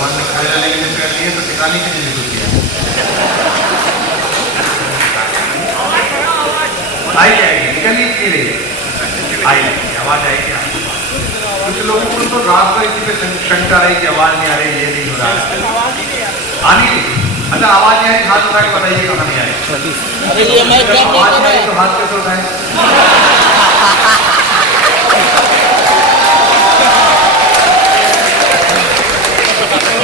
भगवान ने खड़े रहने के लिए पैर दिए तो टिकाने के लिए भी दिया। आई जाएगी, निकलनी चाहिए, आई आवाज आएगी। कुछ लोगों को तो रात को इसी पे शंका रही कि आवाज नहीं आ रही, ये नहीं हो रहा, आनी अच्छा आवाज नहीं आई, हाथ उठा के बताइए कहाँ नहीं आई। आवाज नहीं आई तो हाथ कैसे उठाए?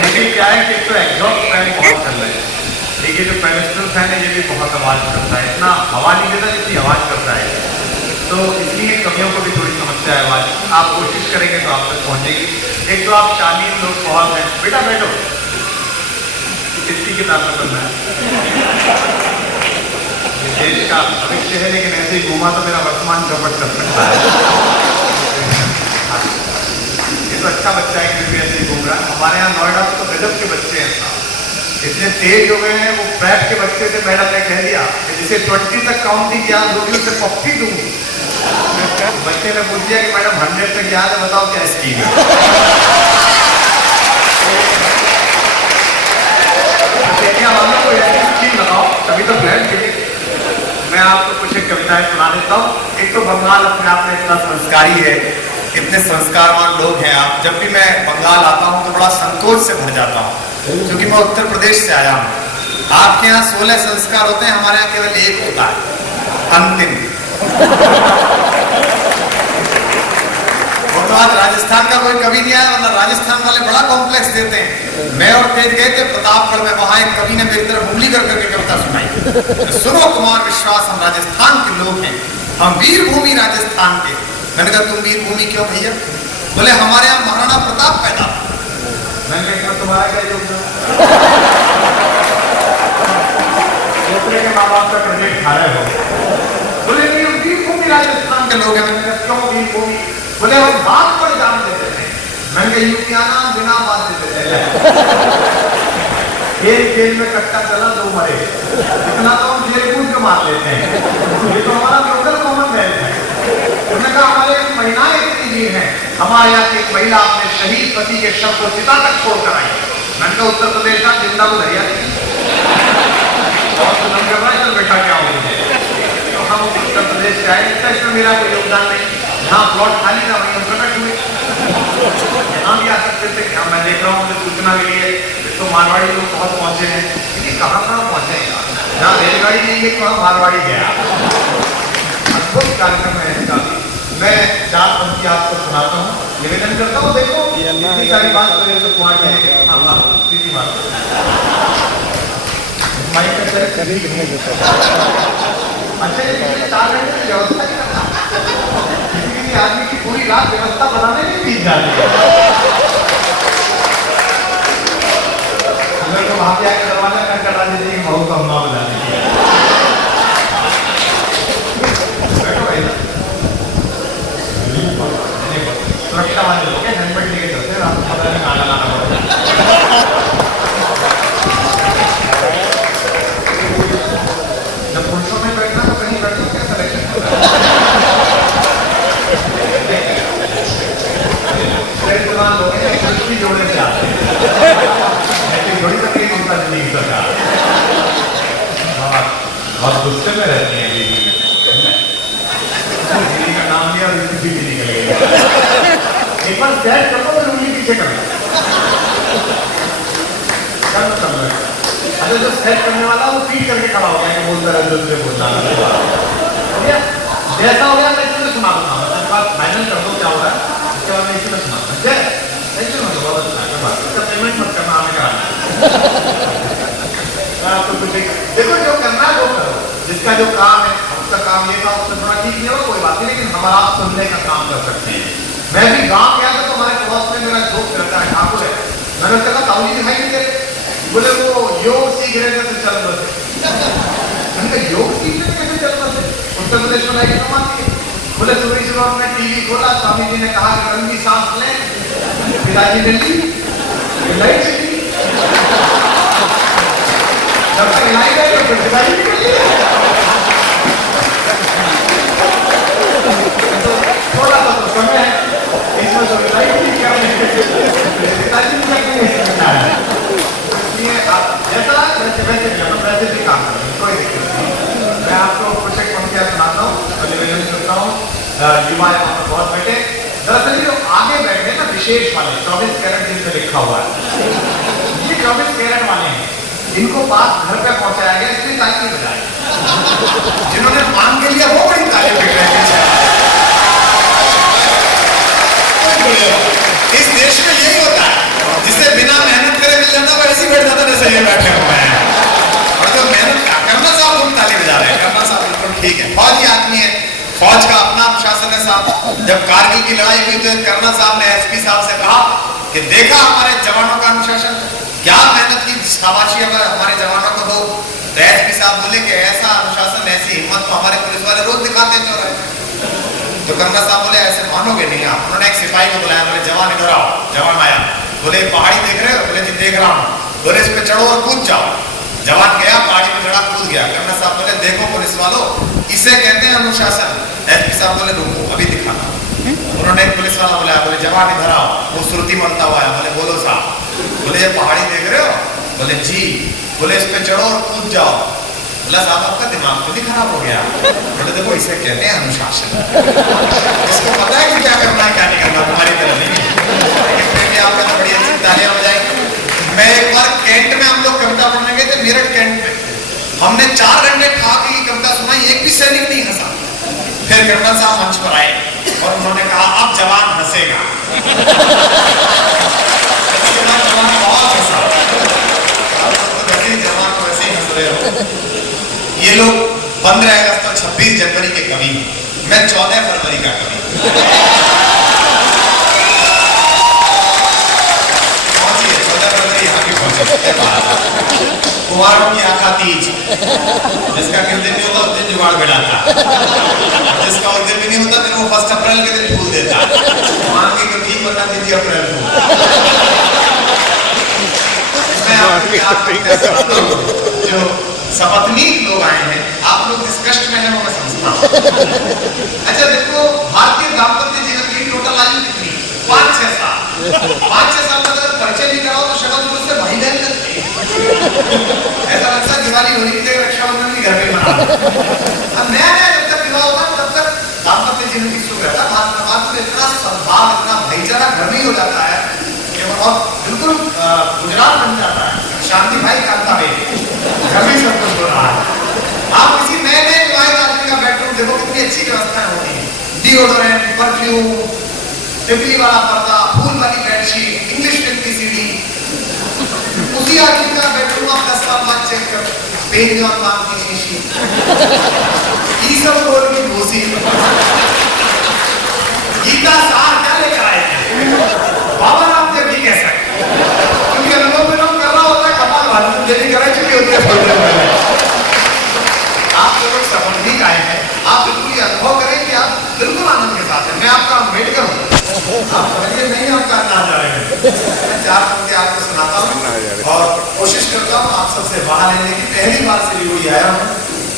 लेकिन क्या है कि तो एग्जॉस्ट फैन बहुत चल रहे हैं, देखिए जो पेनिस्ट्रल फैन है ये भी बहुत आवाज करता है, इतना हवा नहीं देता जितनी आवाज करता है, तो इसलिए कमियों को भी थोड़ी समस्या है आवाज। आप कोशिश करेंगे तो आप तक पहुंचेगी। एक तो आप शालीन लोग बहुत हैं, बेटा बैठो, किसकी किताब में पढ़ना है? देश का भविष्य है, लेकिन ऐसे ही घूमा तो मेरा वर्तमान चौपट कर सकता है। ये तो अच्छा बच्चा है क्योंकि ऐसे ही घूम रहा है। हमारे यहाँ नोएडा में तो गजब के बच्चे हैं, इतने तेज हो गए हैं। वो प्रेप के बच्चे से मैडम ने कह दिया कि जिसे 20 तक काउंटिंग याद होगी उसे पप्पी दूंगी। बच्चे ने पूछ दिया कि मैडम 100 तक याद है, बताओ क्या स्कीम है? को ऐसी स्कीम लगाओ तभी तो फ्लैट मिले। मैं आपको कुछ एक कविताएं सुना देता हूँ। एक तो बंगाल अपने आप में इतना संस्कारी है, इतने संस्कारवान लोग हैं। आप जब भी मैं बंगाल आता हूँ तो बड़ा संकोच से भर जाता हूँ, क्योंकि मैं उत्तर प्रदेश से आया हूँ। आपके यहाँ 16 संस्कार होते हैं, हमारे यहाँ केवल एक होता है, अंतिम। तो आज राजस्थान का कोई कवि नहीं आया, वरना राजस्थान वाले बड़ा कॉम्प्लेक्स देते हैं। मैं और तेज गए थे प्रतापगढ़ में, वहां एक कवि ने मेरी तरफ उंगली कर करके कविता सुनाई, सुनो कुमार विश्वास, हम राजस्थान के लोग हैं, हम वीर भूमि राजस्थान के। मैंने कहा तुम वीर भूमि क्यों भैया? बोले हमारे यहाँ महाराणा प्रताप पैदा। मैंने कहा तुम्हारा क्या योगदान? दूसरे के माँ बाप का प्रोजेक्ट खा रहे हो। बोले नहीं हम वीर भूमि राजस्थान के लोग हैं। मैंने कहा क्यों वीर भूमि? बोले हम बात पर जान देते हैं। मैंने कहा यूपियाना बिना बात देते हैं। खेल में कट्टा चला दो मरे, इतना तो हम जेल कूद के मार लेते हैं। ये तो हमारा लोकल कॉमनवेल्थ है। उन्होंने कहा हमारे महिलाएं इतनी वीर हैं, हमारे यहाँ एक महिला अपने शहीद पति के शव को चिता तक छोड़कर आई। मैंने कहा उत्तर प्रदेश का जिंदा को धैर्य और सुनम कर रहा है, चल बेटा क्या हो गया? तो हम उत्तर प्रदेश से आए, इसमें मेरा कोई योगदान नहीं। जहाँ प्लॉट खाली था वहीं हम प्रकट हुए, यहाँ भी आ सकते थे। यहाँ मैं देख रहा हूँ, मुझे सूचना मिली है तो मारवाड़ी लोग बहुत पहुंचे हैं। लेकिन कहाँ पहुंचे हैं? जहाँ रेलगाड़ी नहीं गई वहाँ मारवाड़ी गया। अद्भुत कार्यक्रम है इसका। मैं 4 पंक्ति आपको सुनाता हूँ, निवेदन करता हूँ। देखो इतनी सारी बात करें तो कुमार जी ने सीधी बात अच्छा, ये 4 घंटे की व्यवस्था नहीं करना, किसी आदमी की पूरी रात व्यवस्था बनाने में बीत जाती है। अगर तो वहां पे आके दरवाजा कर करा दीजिए कि बहू को अम्मा बुला दीजिए। बैठो भाई, सुरक्षा वाले लोग हैं, हेलमेट लेके चलते हैं, आपको पता नहीं कहाँ लगाना पड़ता है। जब पुरुषों में बैठना तो कहीं बैठना क्या सिलेक्शन होता है? लोग हैं जोड़े से आते हैं, थोड़ी तकलीफ होता है जिंदगी सरकार। बहुत गुस्से में रहती हैं दीदी का नाम लिया और इसकी पीछे निकल गई। एक बार सेट कर दो तो उंगली पीछे करना। अच्छा जो सेट करने वाला वो पीट करके खड़ा हो गया कि बोलता रहे दूसरे बोलना जैसा हो गया। मैं इसमें सुना दूंगा, फाइनल कर दो क्या हो रहा है, उसके बाद मैं इसमें सुना दूंगा। बहुत अच्छा है, पेमेंट मत करना, हमें कराना है। आपको कुछ देखो, जो करना है वो करो, जिसका जो काम है उसका काम ये था, उससे थोड़ा ठीक नहीं होगा कोई बात नहीं, लेकिन हमारा आप सुनने का काम कर सकते हैं। मैं भी गांव गया था तो हमारे पड़ोस में मेरा दोस्त रहता है ठाकुर है। मैंने उससे कहा ताऊ जी दिखाई नहीं दे। बोले वो योग सीख रहे थे तो चल बसे। मैंने कहा योग सीखने कैसे चल बसे? उत्तर प्रदेश में लाइट कम आती है। बोले सुबह सुबह हमने टीवी खोला, स्वामी जी ने कहा कि लंबी सांस लें, पिताजी ने ली, लाइट चली। जब तक लाइट आई तो फिर पिताजी निकल गए। थोड़ा सा तो समय है, इसमें तो लाइट नहीं करने, पिताजी निकल गए। युवा यहाँ पर बहुत बैठे। दरअसल जो आगे बैठे ना विशेष वाले 24 कैरेट जिन पे लिखा हुआ है, ये 24 कैरेट वाले हैं, इनको बात घर पे पहुंचाया गया, इसलिए ताली बजाई। जिन्होंने मांग के लिया वो बड़ी ताली बज रहे हैं। इस देश में यही होता है, जिसे बिना मेहनत करे मिल जाता है ऐसे बैठ जाता जैसे ये बैठे हुए हैं। और जो मेहनत करना साहब तुम ताली बजा रहे हैं, करना साहब बिल्कुल ठीक है, फौजी आदमी है, फौज का अपना अनुशासन है साहब। जब कारगिल की लड़ाई हुई तो करना साहब ने एसपी साहब से कहा कि देखा हमारे जवानों का अनुशासन, क्या मेहनत की शाबाशी अगर हमारे जवानों को दो। तो एसपी साहब बोले कि ऐसा अनुशासन ऐसी हिम्मत तो हमारे पुलिस वाले रोज दिखाते हैं चौराहे। तो करना साहब बोले ऐसे मानोगे नहीं आप। उन्होंने एक सिपाही को बुलाया, बोले जवान इधर आओ। जवान आया, बोले पहाड़ी देख रहे हो? बोले जी देख रहा हूँ। बोले इस पे चढ़ो और कूद जाओ। जवान गया, पहाड़ी पे चढ़ा, कूद गया। करना साहब बोले देखो पुलिस वालों, इसे कहते हैं अनुशासन। एसपी साहब बोले रुको अभी दिखाना। उन्होंने एक पुलिस वाला बुलाया, बोले जवान इधर आओ। वो सुरती मलता हुआ है, बोले बोलो साहब। बोले ये पहाड़ी देख रहे हो? बोले जी। बोले इस पे चढ़ो और कूद जाओ। बोला साहब आपका दिमाग तो नहीं खराब हो गया? बोले देखो इसे कहते हैं अनुशासन। इसको पता है कि क्या करना है क्या नहीं करना, तुम्हारी तरह नहीं। आपने तो बड़ी अच्छी तालियां बजाएंगे। मैं एक बार कैंट में हम लोग कविता पढ़ने गए थे, मेरठ कैंट में। हमने 4 घंटे ठाक की कविता सुनाई, एक भी सैनिक नहीं हंसा। फिर कर्नल साहब मंच पर आए और उन्होंने कहा अब जवान हंसेगा। जवान बहुत हंसा। जवान को ऐसे ही हंस रहे हो। ये लोग 15 अगस्त और 26 जनवरी के कवि, मैं 14 फरवरी का कवि। पहुंचिए 14 फरवरी यहाँ भी पहुंचे। कुमारों की आखा तीज, जिसका किस दिन नहीं होता उस दिन जुगाड़ बिड़ाता, जिसका उस दिन भी नहीं होता फिर वो 1 अप्रैल के दिन फूल देता। मान के ठीक बता दीजिए अप्रैल फूल। जो सपत्नीक लोग आए हैं, आप लोग जिस कष्ट में हैं वो मैं समझता हूँ। अच्छा देखो, भारतीय दाम्पत्य जीवन की टोटल आयु कितनी? 5-6 साल। 5-6 साल तक अगर परिचय नहीं कराओ तो शक्ल सूरत से भाई बहन लगते हैं। ऐसा लगता है दिवाली होली के रक्षाबंधन भी घर में मना। अब नया नया जब तक विवाह होता है तब तक दाम्पत्य जीवन की सुख रहता है। बाद में इतना सद्भाव, इतना भाईचारा घर में ही हो जाता है और बिल्कुल गुजरात बन जाता है। शांति भाई कांता भाई घर में सब कुछ हो रहा है। आप किसी नए नए विवाहित आदमी का बेडरूम देखो, कितनी अच्छी व्यवस्थाएं होती हैं। डिओडोरेंट, परफ्यूम, टिकली वाला पर्दा, फूल वाली बेडशीट, इंग्लिश फिल्म की सीडी। उसी आदमी का बेडरूम आप 10 साल बाद चेक कर, पेज और नाम की शीशी, ये सब बोल की भूसी। गीता सार क्या लेकर आए थे? बाबा रामदेव जी कह सकते, क्योंकि अनुभव में लोग कर रहा होता है, कपाल भाती देवी कराई चुकी होती है। आप लोग सफलता आए हैं, आप बिल्कुल ये अनुभव करें कि आप बिल्कुल आनंद के साथ हैं। मैं आपका अम्बेडकर हूँ, आप समझिए नहीं आपका अंदाज आ रहे हैं। मैं 4 पंक्ति आपको सुनाता हूँ और कोशिश करता हूँ आप सबसे बाहर लेने की। पहली बार से भी आया हूँ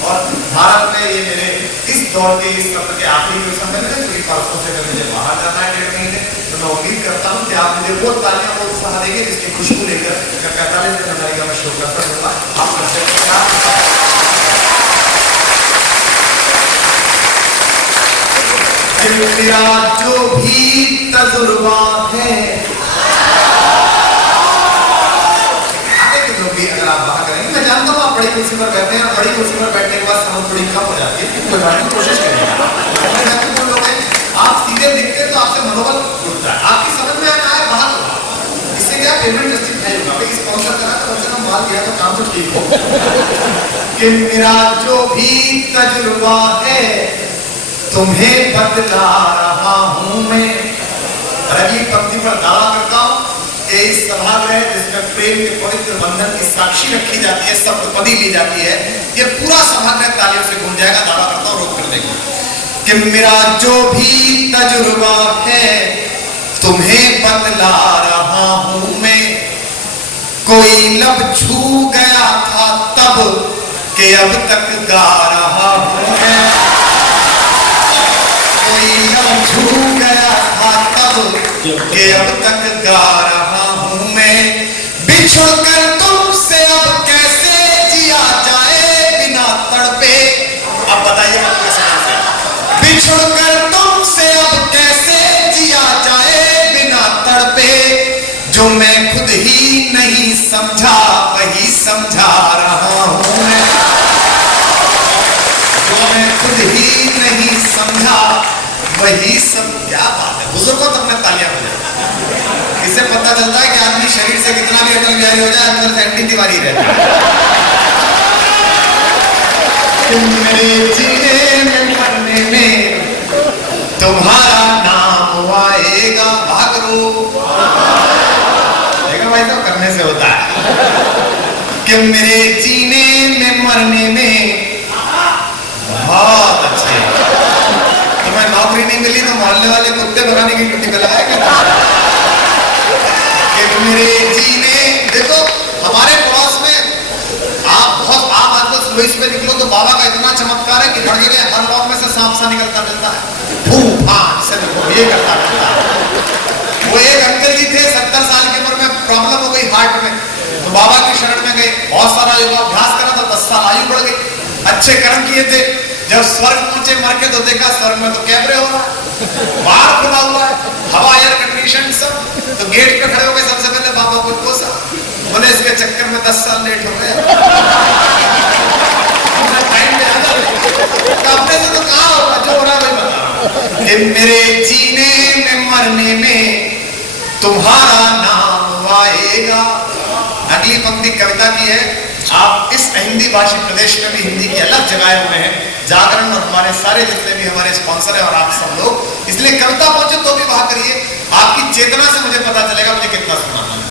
और भारत में ये मेरे इस दौर के इस सत्र के आखिरी जो समय है, क्योंकि परसों से मुझे बाहर जाना है 1.5 महीने, तो मैं उम्मीद करता हूँ कि आप मुझे वो तालियां वो उत्साह देंगे जिसकी खुशबू लेकर मैं 45 जनवरी का मैं शो करता हूँ। आप मेरा जो भी तजुर्बा है, जो भी अगर आप बाहर करेंगे, मैं जानता हूँ आप बड़ी कुर्सी पर बैठे हैं और बड़ी कुर्सी पर बैठने के बाद समझ थोड़ी कम हो जाती है, कोई बात नहीं, कोशिश करिएगा। आप सीधे दिखते तो आपसे मनोबल उठता है, आपकी समझ में आना है बाहर होगा, इससे क्या पेमेंट जस्टिफाई होगा। भाई स्पॉन्सर करा तो कम से कम माल दिया तो काम तो ठीक हो। कि मेरा जो भी तजुर्बा है तुम्हें बतला रहा हूं मैं। अगली पंक्ति पर दावा करता हूं कि इस सभागृह जिसमें प्रेम के पवित्र बंधन की साक्षी रखी जाती है, सप्तपदी ली जाती है, ये पूरा सभागृह तालियों से गूंज जाएगा। दावा करता हूं, रोक कर देंगे कि मेरा जो भी तजुर्बा है तुम्हें बतला रहा हूं मैं। कोई लब छू गया था तब के अब तक गा रहा हूं मैं। छू गया था तब के अब तक गा रहा हूं मैं। बिछुड़ कर तुमसे अब कैसे जिया जाए बिना तड़पे। अब बताइए कैसे? बिछुड़ कर तुमसे ही नहीं समझा वही समझा रहा हूं मैं, जो मैं खुद ही नहीं समझा वही सब। क्या बात है, बुजुर्गों तक में तालियां बजाएं। इससे पता चलता है कि आदमी शरीर से कितना भी अटल बिहारी हो जाए, अंदर से एंटी तिवारी रहता है। मेरे जीने में मरने में तुम्हारा नाम आएगा, भागरो भाई तो करने से होता है कि मेरे जीने में मरने में। बहुत अच्छे, तुम्हें नौकरी नहीं मिली तो मोहल्ले वाले कुत्ते भगाने की ड्यूटी पे लगाएगा कि मेरे जीने। देखो हमारे पड़ोस में आप बहुत आम आदमी लुइस पे निकलो तो बाबा का इतना चमत्कार है कि हर जगह हर लॉक में से सांप सा निकलता मिलता है। ये करता मिलता है। वो एक अंकल जी थे 70 साल की उम्र में प्रॉब्लम हो गई हार्ट में, तो बाबा की शरण में गए, बहुत सारा योगाभ्यास करा तो 10 साल आयु बढ़ गई। अच्छे कर्म किए थे, जब स्वर्ग पहुंचे मर के तो देखा स्वर्ग में तो कैमरे हो रहा है, बाहर खुला हुआ है, हवा एयर कंडीशन सब। तो गेट पे खड़े हो गए, सबसे पहले बाबा को कोसा, बोले इसके चक्कर में 10 साल लेट हो गए। अपने से तो कहा होगा, जो हो रहा है भाई बता। मेरे जीने में मरने में तुम्हारा नाम आएगा। अगली पंक्ति कविता की है। आप इस हिंदी भाषी प्रदेश में भी हिंदी की अलग जगह हुए हैं, जागरण और हमारे सारे जितने भी हमारे स्पॉन्सर हैं और आप सब लोग, इसलिए कविता पहुंचे तो